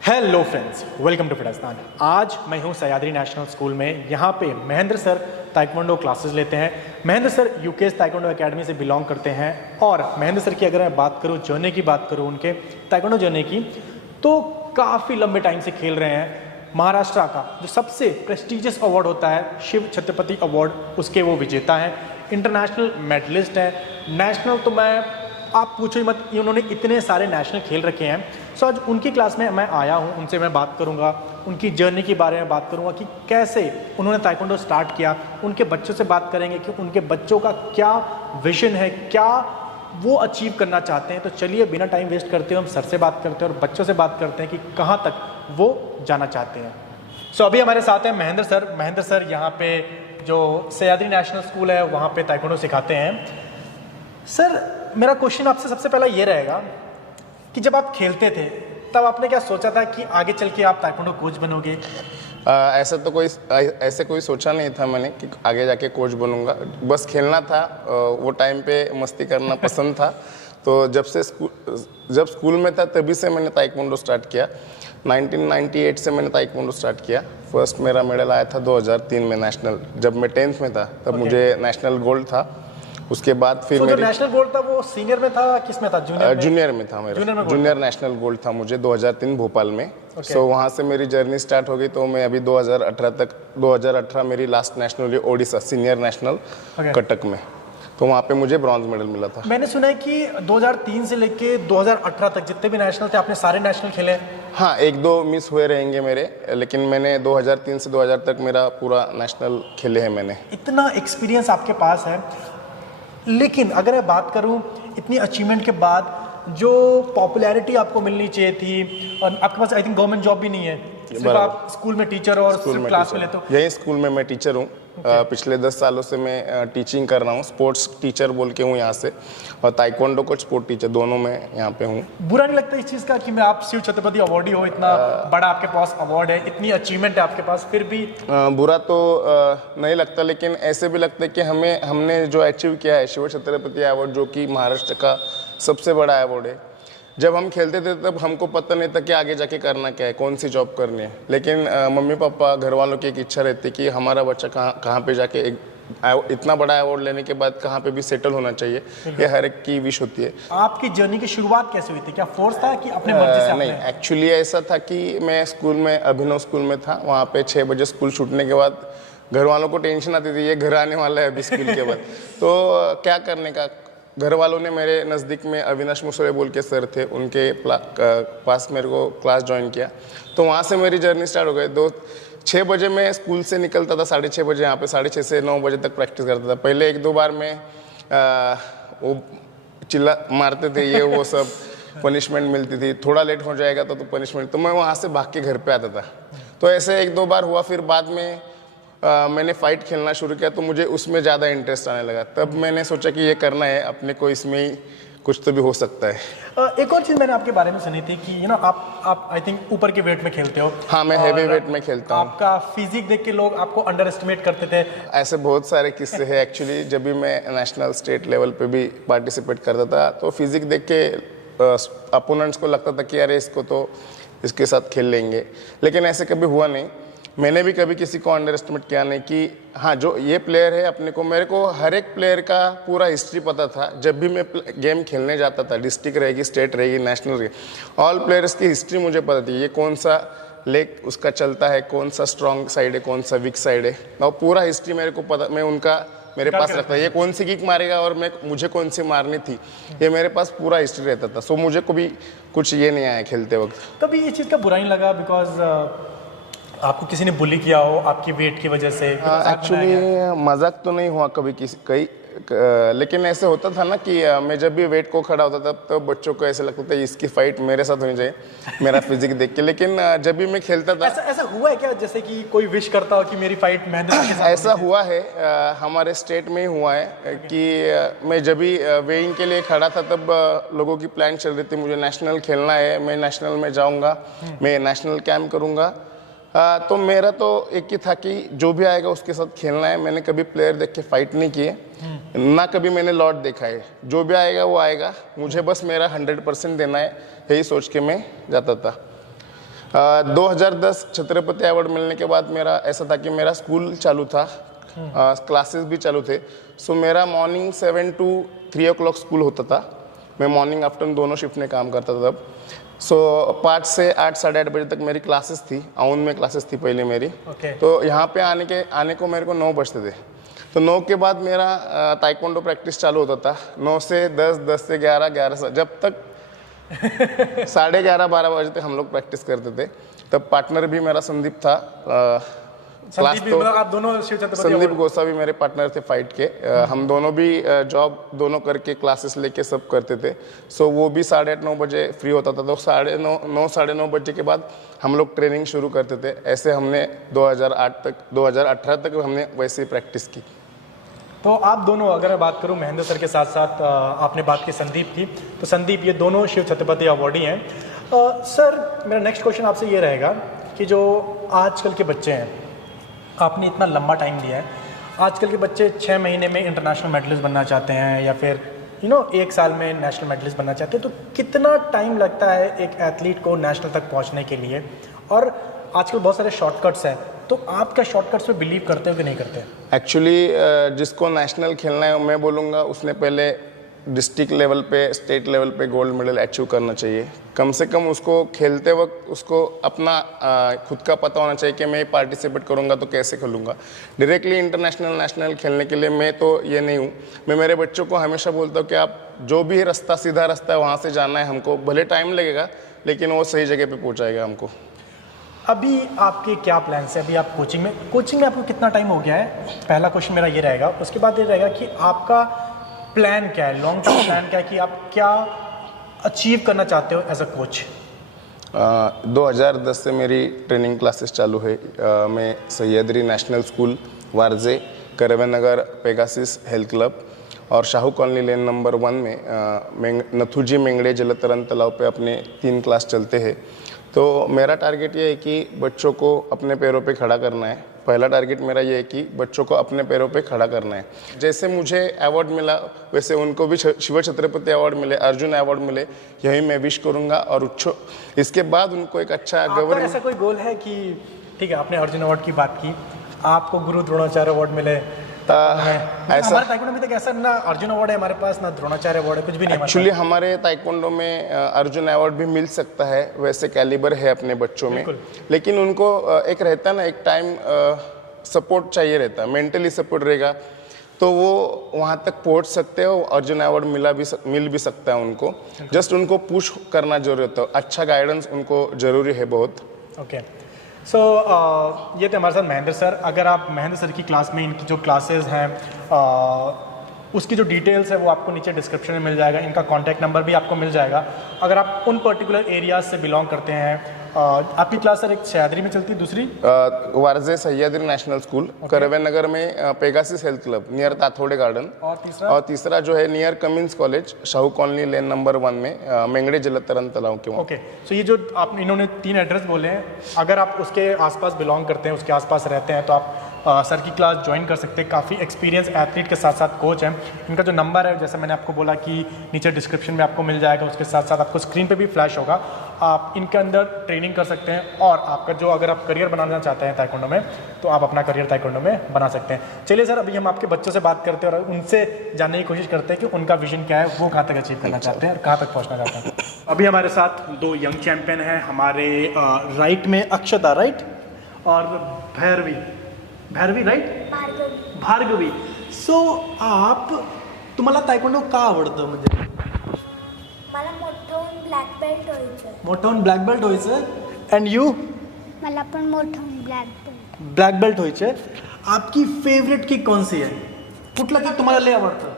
Hello friends, welcome to Fitstan. आज मैं हूं सह्याद्री नेशनल स्कूल में। यहाँ पे महेंद्र सर ताइक्वांडो क्लासेस लेते हैं। महेंद्र सर यूकेएस ताइक्वांडो एकेडमी से बिलोंग करते हैं। और महेंद्र सर की अगर मैं बात करूँ, जर्नी की बात करूँ, उनके ताइक्वांडो जर्नी की, तो काफ़ी लंबे टाइम से खेल रहे हैं। महाराष्ट्र का जो सबसे प्रेस्टिजियस अवार्ड होता है, शिव छत्रपति अवार्ड, उसके वो विजेता हैं। इंटरनेशनल मेडलिस्ट हैं। नेशनल तो आप पूछो ही मत, उन्होंने इतने सारे नेशनल खेल रखे हैं। सो आज उनकी क्लास में मैं आया हूँ, उनसे मैं बात करूँगा, उनकी जर्नी के बारे में बात करूँगा कि कैसे उन्होंने ताइक्वांडो स्टार्ट किया। उनके बच्चों से बात करेंगे कि उनके बच्चों का क्या विजन है, क्या वो अचीव करना चाहते हैं। तो चलिए बिना टाइम वेस्ट करते हुए हम सर से बात करते हैं और बच्चों से बात करते हैं कि कहाँ तक वो जाना चाहते हैं। सो अभी हमारे साथ हैं महेंद्र सर। महेंद्र सर यहाँ पे जो सह्याद्री नेशनल स्कूल है वहाँ पे ताइक्वांडो सिखाते हैं। सर, मेरा क्वेश्चन आपसे सबसे पहला ये रहेगा कि जब आप खेलते थे तब आपने क्या सोचा था कि आगे चल के आप ताइक्वांडो कोच बनोगे? ऐसे कोई सोचा नहीं था मैंने कि आगे जाके कोच बनूंगा। बस खेलना था, वो टाइम पे मस्ती करना पसंद था। तो जब स्कूल में था तभी से मैंने ताइक्वांडो स्टार्ट किया। 1998 से मैंने ताइक्वांडो स्टार्ट किया। फर्स्ट मेरा मेडल आया था 2003 में नेशनल। जब मैं 10th में था तब मुझे नेशनल गोल्ड था। उसके बाद फिर जो नेशनल गोल्ड था वो सीनियर में था, किस में था? जूनियर में था मेरा। जूनियर नेशनल गोल्ड था मुझे 2003 भोपाल में। सो वहाँ से मेरी जर्नी स्टार्ट हो गई। तो मैं अभी 2018 मेरी लास्ट नेशनल हुई ओडिशा सीनियर नेशनल कटक में। तो वहाँ पे मुझे ब्रॉन्ज मेडल मिला था। मैंने सुना है कि 2003 से लेके 2018 तक जितने भी नेशनल थे आपने सारे नेशनल खेले? हाँ, एक दो मिस हुए रहेंगे मेरे, लेकिन मैंने 2003 से 2000 तक मेरा पूरा नेशनल खेले हैं मैंने। इतना एक्सपीरियंस आपके पास है, लेकिन अगर मैं बात करूं इतनी अचीवमेंट के बाद जो पॉपुलैरिटी आपको मिलनी चाहिए थी, और आपके पास आई थिंक गवर्नमेंट जॉब भी नहीं है, सिर्फ आप स्कूल में टीचर और सिर्फ क्लास में लेते हो। यही स्कूल में मैं टीचर हूँ। पिछले 10 सालों से मैं टीचिंग कर रहा हूँ। स्पोर्ट्स टीचर बोल के हूँ यहाँ से, और ताइक्वांडो कोच, स्पोर्ट टीचर, दोनों में यहाँ पे हूँ। बुरा नहीं लगता इस चीज़ का कि मैं आप शिव छत्रपति अवार्डी हो, इतना बड़ा आपके पास अवार्ड है, इतनी अचीवमेंट है आपके पास, फिर भी? बुरा तो नहीं लगता, लेकिन ऐसे भी लगता है कि हमने जो अचीव किया है, शिव छत्रपति अवार्ड, जो कि महाराष्ट्र का सबसे बड़ा अवार्ड है। जब हम खेलते थे तब हमको पता नहीं था कि आगे जाके करना क्या है, कौन सी जॉब करनी है। लेकिन मम्मी पापा, घर वालों की एक इच्छा रहती है कि हमारा बच्चा कहाँ पे जाके इतना बड़ा अवार्ड लेने के बाद कहाँ पे भी सेटल होना चाहिए। ये हर एक की विश होती है। आपकी जर्नी की शुरुआत कैसे हुई थी? क्या फोर्स था कि अपने मर्जी से? नहीं, एक्चुअली ऐसा था कि मैं स्कूल में, अभिनव स्कूल में था। वहाँ पे 6 बजे स्कूल छूटने के बाद घर वालों को टेंशन आती थी, ये घर आने वाला है अभी स्कूल के बाद। तो क्या करने का, घर वालों ने मेरे नज़दीक में अविनाश मुसोरे बोल के सर थे, उनके पास मेरे को क्लास ज्वाइन किया। तो वहाँ से मेरी जर्नी स्टार्ट हो गई। 6 बजे मैं स्कूल से निकलता था, 6:30 बजे यहाँ पे 6:30 से 9 बजे तक प्रैक्टिस करता था। पहले 1-2 बार मैं वो चिल्ला मारते थे, ये वो सब पनिशमेंट मिलती थी। थोड़ा लेट हो जाएगा तो पनिशमेंट, तो मैं वहाँ से भाग के घर पे आता था। तो ऐसे 1-2 बार हुआ। फिर बाद में मैंने फ़ाइट खेलना शुरू किया, तो मुझे उसमें ज़्यादा इंटरेस्ट आने लगा। तब मैंने सोचा कि ये करना है अपने को, इसमें ही कुछ तो भी हो सकता है। एक और चीज़ मैंने आपके बारे में सुनी थी कि आप आई थिंक ऊपर के वेट में खेलते हो। हाँ, मैं हेवी वेट में खेलता हूँ। आपका फिजिक देख के लोग आपको अंडर एस्टिमेट करते थे। ऐसे बहुत सारे किस्से हैं एक्चुअली। जब भी मैं नेशनल स्टेट लेवल पे भी पार्टिसिपेट करता था तो फिजिक देख के अपोनेंट्स को लगता था कि अरे इसको तो इसके साथ खेल लेंगे, लेकिन ऐसे कभी हुआ नहीं। मैंने भी कभी किसी को अंडर एस्टिमेट किया नहीं कि हाँ, जो ये प्लेयर है अपने को, मेरे को हर एक प्लेयर का पूरा हिस्ट्री पता था। जब भी मैं गेम खेलने जाता था, डिस्ट्रिक्ट रहेगी, स्टेट रहेगी, नेशनल रहेगी, ऑल प्लेयर्स की हिस्ट्री मुझे पता थी। ये कौन सा लेग उसका चलता है, कौन सा स्ट्रॉन्ग साइड है, कौन सा वीक साइड है, और पूरा हिस्ट्री मेरे को पता, मैं उनका मेरे पास रखता है। ये कौन सी किक मारेगा और मुझे कौन सी मारनी थी, ये मेरे पास पूरा हिस्ट्री रहता था। सो मुझे कभी कुछ ये नहीं आया खेलते वक्त। कभी ये चीज़ का बुरा नहीं लगा बिकॉज आपको किसी ने बुली किया हो आपकी वेट की वजह से? एक्चुअली मजाक तो नहीं हुआ कभी लेकिन ऐसे होता था ना कि मैं जब भी वेट को खड़ा होता था तो बच्चों को ऐसे लगता था इसकी फाइट मेरे साथ होनी चाहिए, मेरा फिजिक देख के। लेकिन जब भी मैं खेलता था, ऐसा हुआ है क्या, जैसे कि कोई विश करता हो कि मेरी फाइट महेंद्र के साथ? ऐसा हुआ है, हमारे स्टेट में ही हुआ है कि मैं जब भी वेइंग के लिए खड़ा था तब लोगों की प्लान चल रही थी, मुझे नेशनल खेलना है, मैं नेशनल में जाऊँगा, मैं नेशनल कैंप करूँगा। तो मेरा तो एक ही था कि जो भी आएगा उसके साथ खेलना है। मैंने कभी प्लेयर देख के फाइट नहीं किए, ना कभी मैंने लॉट देखा है। जो भी आएगा वो आएगा, मुझे बस मेरा 100% देना है, यही सोच के मैं जाता था। 2010 छत्रपति अवार्ड मिलने के बाद मेरा ऐसा था कि मेरा स्कूल चालू था, क्लासेस भी चालू थे। सो मेरा मॉर्निंग 7 to 3 o'clock स्कूल होता था। मैं मॉर्निंग आफ्टरनून दोनों शिफ्ट में काम करता था तब। सो 5 से 8 साढ़े 8 बजे तक मेरी क्लासेस थी, आउन में क्लासेस थी पहले मेरी। तो यहाँ पे आने को मेरे को 9 बजते थे। तो 9 के बाद मेरा ताइक्वांडो प्रैक्टिस चालू होता था, 9 से 10, 10 से 11, 11 से जब तक 11:30 12 बजे तक हम लोग प्रैक्टिस करते थे। तब पार्टनर भी मेरा संदीप था। क्लास तो आप दोनों शिव छत्रपति संदीप गोसा भी मेरे पार्टनर थे फाइट के। हम दोनों भी जॉब दोनों करके क्लासेस लेके सब करते थे। सो वो भी 8:30 9 बजे फ्री होता था, तो 9:30 साढ़े 9 बजे के बाद हम लोग ट्रेनिंग शुरू करते थे। ऐसे हमने 2018 तक हमने वैसे ही प्रैक्टिस की। तो आप दोनों, अगर मैं बात करूं महेंद्र सर के साथ साथ आपने बात की संदीप की, तो संदीप ये दोनों शिव छत्रपति अवार्डी हैं। सर मेरा नेक्स्ट क्वेश्चन आपसे ये रहेगा कि जो आजकल के बच्चे हैं, आपने इतना लंबा टाइम दिया है, आजकल के बच्चे 6 महीने में इंटरनेशनल मेडलिस्ट बनना चाहते हैं या फिर 1 साल में नेशनल मेडलिस्ट बनना चाहते हैं, तो कितना टाइम लगता है एक एथलीट को नेशनल तक पहुंचने के लिए? और आजकल बहुत सारे शॉर्टकट्स हैं, तो आप क्या शॉर्टकट्स पे बिलीव करते हो कि नहीं करते? एक्चुअली जिसको नेशनल खेलना है, मैं बोलूँगा उसने पहले डिस्ट्रिक्ट लेवल पे, स्टेट लेवल पे गोल्ड मेडल अचीव करना चाहिए। कम से कम उसको खेलते वक्त उसको अपना खुद का पता होना चाहिए कि मैं पार्टिसिपेट करूँगा तो कैसे खेलूँगा। डायरेक्टली इंटरनेशनल नेशनल खेलने के लिए मैं तो ये नहीं हूँ। मैं मेरे बच्चों को हमेशा बोलता हूँ कि आप जो भी रास्ता, सीधा रास्ता है वहाँ से जाना है हमको, भले टाइम लगेगा लेकिन वो सही जगह पे पहुँचाएगा हमको। अभी आपके क्या प्लान्स हैं? अभी आप कोचिंग में आपको कितना टाइम हो गया है? पहला क्वेश्चन मेरा ये रहेगा। उसके बाद ये रहेगा कि आपका प्लान क्या है, लॉन्ग टर्म प्लान क्या है, कि आप क्या अचीव करना चाहते हो एज अ कोच? 2010 से मेरी ट्रेनिंग क्लासेस चालू है। मैं Sahyadri national school, Warje, Karvenagar Pegasus health club और शाहू कॉलोनी लेन नंबर 1 में नथुजी मेंगड़े जलतरण तालाब पे अपने 3 क्लास चलते हैं। तो मेरा टारगेट ये है कि बच्चों को अपने पैरों पे खड़ा करना है। पहला टारगेट मेरा ये है कि बच्चों को अपने पैरों पे खड़ा करना है। जैसे मुझे अवार्ड मिला वैसे उनको भी शिव छत्रपति अवार्ड मिले, अर्जुन अवार्ड मिले, यही मैं विश करूँगा। और इसके बाद उनको एक अच्छा गवर्नमेंट। ऐसा कोई गोल है कि ठीक है, आपने अर्जुन अवार्ड की बात की, आपको गुरु द्रोणाचार्य अवार्ड मिले? ऐसा हमारे ताइक्वांडो में तक ऐसा ना अर्जुन अवार्ड है हमारे पास, ना द्रोणाचार्य अवार्ड है, कुछ भी नहीं। एक्चुअली हमारे ताइक्वांडो में अर्जुन अवार्ड भी मिल सकता है, वैसे कैलिबर है अपने बच्चों में, लेकिन उनको एक रहता है ना, एक टाइम सपोर्ट चाहिए रहता है, मेंटली सपोर्ट रहेगा तो वो वहाँ तक पहुँच सकते हो। अर्जुन अवार्ड मिल भी सकता है उनको। जस्ट उनको पुश करना जरूरी होता है, अच्छा गाइडेंस उनको जरूरी है बहुत। ओके, सो ये थे हमारे साथ महेंद्र सर। अगर आप महेंद्र सर की क्लास में, इनकी जो क्लासेस हैं उसकी जो डिटेल्स है वो आपको नीचे डिस्क्रिप्शन में मिल जाएगा। इनका कॉन्टैक्ट नंबर भी आपको मिल जाएगा। अगर आप उन पर्टिकुलर एरियाज से बिलोंग करते हैं, आपकी क्लास सर एक सह्याद्री में चलती है, दूसरी Warje Sahyadri national school, Karvenagar में Pegasus health club near Tathode garden, और तीसरा जो है near Cummins college, Shahu colony lane number 1 में मेंगड़े जलतरण तालाब के वहाँ। ओके, सो ये जो आप इन्होंने 3 एड्रेस बोले हैं, अगर आप उसके आसपास बिलोंग करते हैं, उसके आसपास रहते हैं, तो आप सर की क्लास ज्वाइन कर सकते हैं। काफ़ी एक्सपीरियंस एथलीट के साथ साथ कोच हैं। इनका जो नंबर है, जैसे मैंने आपको बोला कि नीचे डिस्क्रिप्शन में आपको मिल जाएगा, उसके साथ साथ आपको स्क्रीन पे भी फ्लैश होगा। आप इनके अंदर ट्रेनिंग कर सकते हैं और आपका जो, अगर आप करियर बनाना चाहते हैं ताइक्वांडो में, तो आप अपना करियर ताइक्वांडो में बना सकते हैं। चलिए सर, अभी हम आपके बच्चों से बात करते हैं और उनसे जानने की कोशिश करते हैं कि उनका विजन क्या है, वो कहाँ तक अचीव करना चाहते हैं और कहाँ तक पहुँचना चाहते हैं। अभी हमारे साथ 2 यंग चैंपियन हैं। हमारे राइट में अक्षता, राइट, और भैरवी राईट, भार्गवी। सो तुम्हाला तायक्वांडो का आवडतं? म्हणजे मला मोठं ब्लॅक बेल्ट व्हायचं. मोठं ब्लॅक बेल्ट व्हायचं. And you? मला पण मोठं ब्लॅक बेल्ट व्हायचे. आपकी फेवरेट किक कौन सी है? कुठलं किक तुम्हाला लय आवडतं?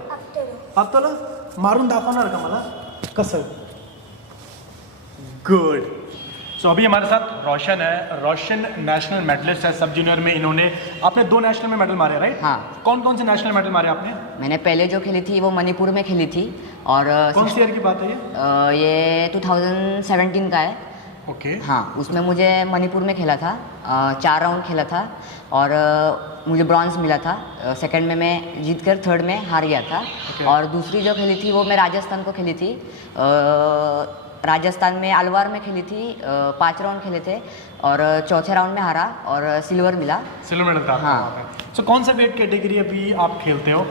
आपल्याला मारून दाखवणार का मला कसं? गुड. सो अभी हमारे साथ रोशन है। रोशन नेशनल मेडलिस्ट है सब जूनियर में। इन्होंने आपने 2 नेशनल में मेडल मारे, राइट? हाँ। कौन कौन से नेशनल मेडल मारे आपने? मैंने पहले जो खेली थी वो मणिपुर में खेली थी। और कौन सी ईयर की बात है ये 2017 का है। ओके। हाँ, उसमें मुझे मणिपुर में खेला था, 4 राउंड खेला था और मुझे ब्रॉन्ज मिला था। सेकंड में मैं जीत कर थर्ड में हार गया था। और दूसरी जो खेली थी वो मैं राजस्थान को खेली थी, राजस्थान में अलवार में खेली थी, 5 राउंड खेले थे और चौथे राउंड में हारा और सिल्वर मिला। सिल्वर मेडल था आपका हाँ। वहाँ पे। सो कौन सा वेट कैटेगरी अभी आप खेलते हो?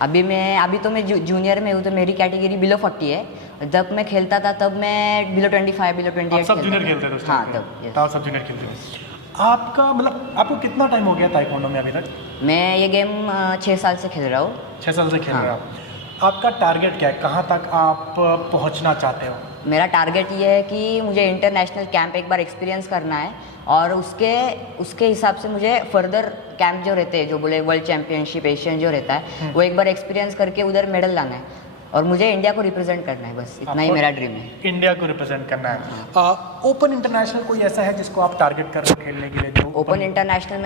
अभी तो मैं जूनियर में हूँ, तो मेरी कैटेगरी बिलो 40 है। जब मैं खेलता था तब मैं बिलो 25, बिलो 28 आप सब जूनियर खेलते थे उस हाँ टाइम पे? तब, yes। आप सब जूनियर खेलते थे। आपका मतलब आपको कितना टाइम हो गया ताइक्वांडो में अभी तक? मैं ये गेम 6 साल से खेल रहा हूँ। 6 साल से खेल हाँ। रहे हो आप। आपका टारगेट क्या है, कहाँ तक आप पहुँचना चाहते हो? मेरा टारगेट ये है कि मुझे इंटरनेशनल कैंप एक बार एक्सपीरियंस करना है और उसके हिसाब से मुझे फर्दर कैंप जो रहते हैं, जो बोले वर्ल्ड चैम्पियनशिप, एशियन जो रहता है, वो एक बार एक्सपीरियंस करके उधर मेडल लाना है और मुझे इंडिया को रिप्रेजेंट करना है। बस इतना ही मेरा ड्रीम है। इंडिया को रिप्रेजेंट करना है। ओपन इंटरनेशनल कोई ऐसा है जिसको आप टारगेट कर रहे हो खेलने के लिए? जो ओपन इंटरनेशनल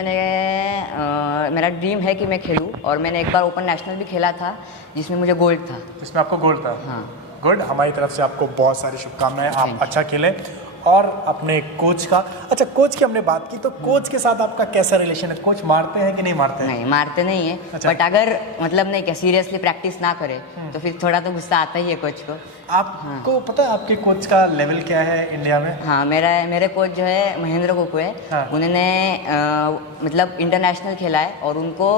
मेरा ड्रीम है कि मैं खेलूँ और मैंने एक बार ओपन नेशनल भी खेला था जिसमें मुझे गोल्ड था। जिसमें आपको गोल्ड था? हाँ। गुड, हमारी तरफ से आपको बहुत सारी शुभकामनाएं, आप Thank you। अच्छा खेलें। और अपने कोच का, अच्छा कोच की हमने बात की, तो कोच के साथ आपका कैसा रिलेशन है? कोच मारते हैं कि नहीं मारते हैं? नहीं, मारते नहीं है। अच्छा। बट अगर मतलब नहीं क्या सीरियसली प्रैक्टिस ना करे तो फिर थोड़ा तो गुस्सा आता ही है कोच को। आपको पता है आपके कोच का लेवल क्या है इंडिया में? हाँ, मेरे कोच जो है महेंद्र गोकू है। हाँ। उन्होंने मतलब इंटरनेशनल खेला है और उनको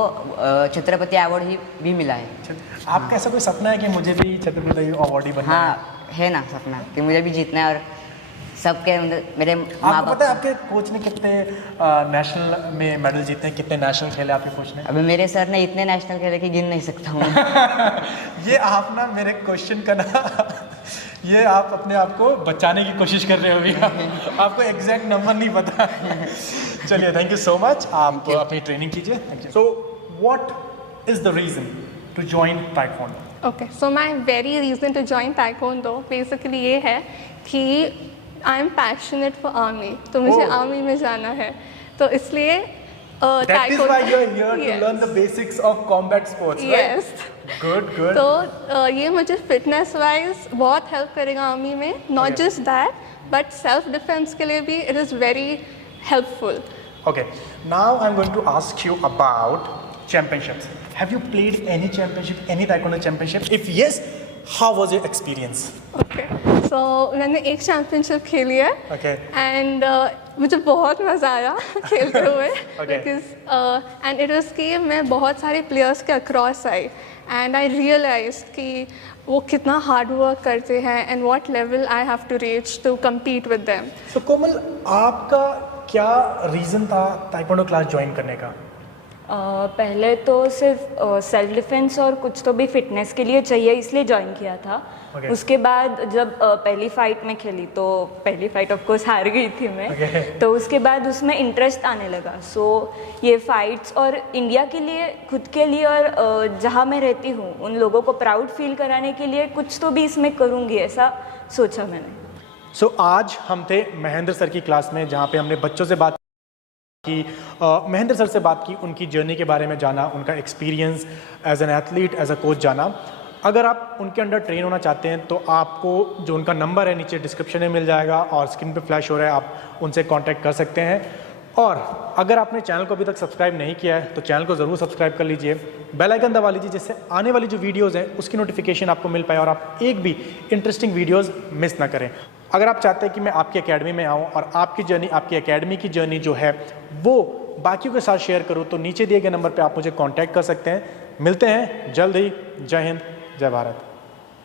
छत्रपति अवार्ड भी मिला है। आपका ऐसा कोई सपना है कि मुझे भी छत्रपति अवार्डी बनना है? हाँ, है ना सपना कि मुझे भी जीतना है और सबके मेरे माँ आपको बाप। पता है आपके कोच ने कितने नेशनल में मेडल जीते हैं? कितने नेशनल खेले आपके कोच ने? अभी मेरे सर ने इतने नेशनल खेले कि गिन नहीं सकता हूँ। ये आप ना मेरे क्वेश्चन का ना ये आप अपने आप को बचाने की कोशिश कर रहे हो अभी। आपको एग्जैक्ट नंबर नहीं पता। चलिए, थैंक यू सो मच। आप अपनी ट्रेनिंग कीजिए। So what is the reason to join taekwondo? Okay, so my very reason to join taekwondo basically ये है कि I am passionate for army, तो मुझे Oh। आर्मी में जाना है, तो इसलिए That is why you are here to Yes। learn the basics of combat sports, right? Yes। Good, good. तो ये मुझे फिटनेस वाइज बहुत हेल्प करेगा आर्मी में। Not Okay। Just that but self defence के लिए भी it is very helpful. Okay, now I'm going to ask you about championships. Have you played any championship, any taekwondo championship? If yes, how was your experience? Okay, so मैंने एक championship खेली है Okay. And मुझे बहुत मज़ा आया खेलते हुए Okay। Because and it was कि मैं बहुत सारे प्लेयर्स के across I and I realize कि वो कितना हार्ड वर्क करते हैं and what level I have to reach to compete with them. So Komal, आपका क्या रीज़न था ताइक्वांडो क्लास ज्वाइन करने का? पहले तो सिर्फ सेल्फ डिफेंस और कुछ तो भी फिटनेस के लिए चाहिए, इसलिए ज्वाइन किया था। Okay। उसके बाद जब पहली फाइट में खेली तो पहली फाइट ऑफ कोर्स हार गई थी मैं। Okay। तो उसके बाद उसमें इंटरेस्ट आने लगा। सो ये फाइट्स और इंडिया के लिए, खुद के लिए और जहाँ मैं रहती हूँ उन लोगों को प्राउड फील कराने के लिए कुछ तो भी इसमें करूँगी, ऐसा सोचा मैंने। So आज हम थे महेंद्र सर की क्लास में, जहाँ पे हमने बच्चों से बात की, महेंद्र सर से बात की, उनकी जर्नी के बारे में जाना, उनका experience as an athlete, as a coach जाना। अगर आप उनके अंडर ट्रेन होना चाहते हैं तो आपको जो उनका नंबर है नीचे डिस्क्रिप्शन में मिल जाएगा और स्क्रीन पे फ्लैश हो रहा है, आप उनसे कांटेक्ट कर सकते हैं। और अगर आपने चैनल को अभी तक सब्सक्राइब नहीं किया है तो चैनल को ज़रूर सब्सक्राइब कर लीजिए, बेल आइकन दबा लीजिए, जिससे आने वाली जो वीडियोस हैं उसकी नोटिफिकेशन आपको मिल पाए और आप एक भी इंटरेस्टिंग वीडियोस मिस ना करें। अगर आप चाहते हैं कि मैं आपकी एकेडमी में आऊँ और आपकी जर्नी, आपकी एकेडमी की जर्नी जो है वो बाकियों के साथ शेयर करूँ, तो नीचे दिए गए नंबर पर आप मुझे कॉन्टैक्ट कर सकते हैं। मिलते हैं जल्द ही। जय हिंद, जय भारत।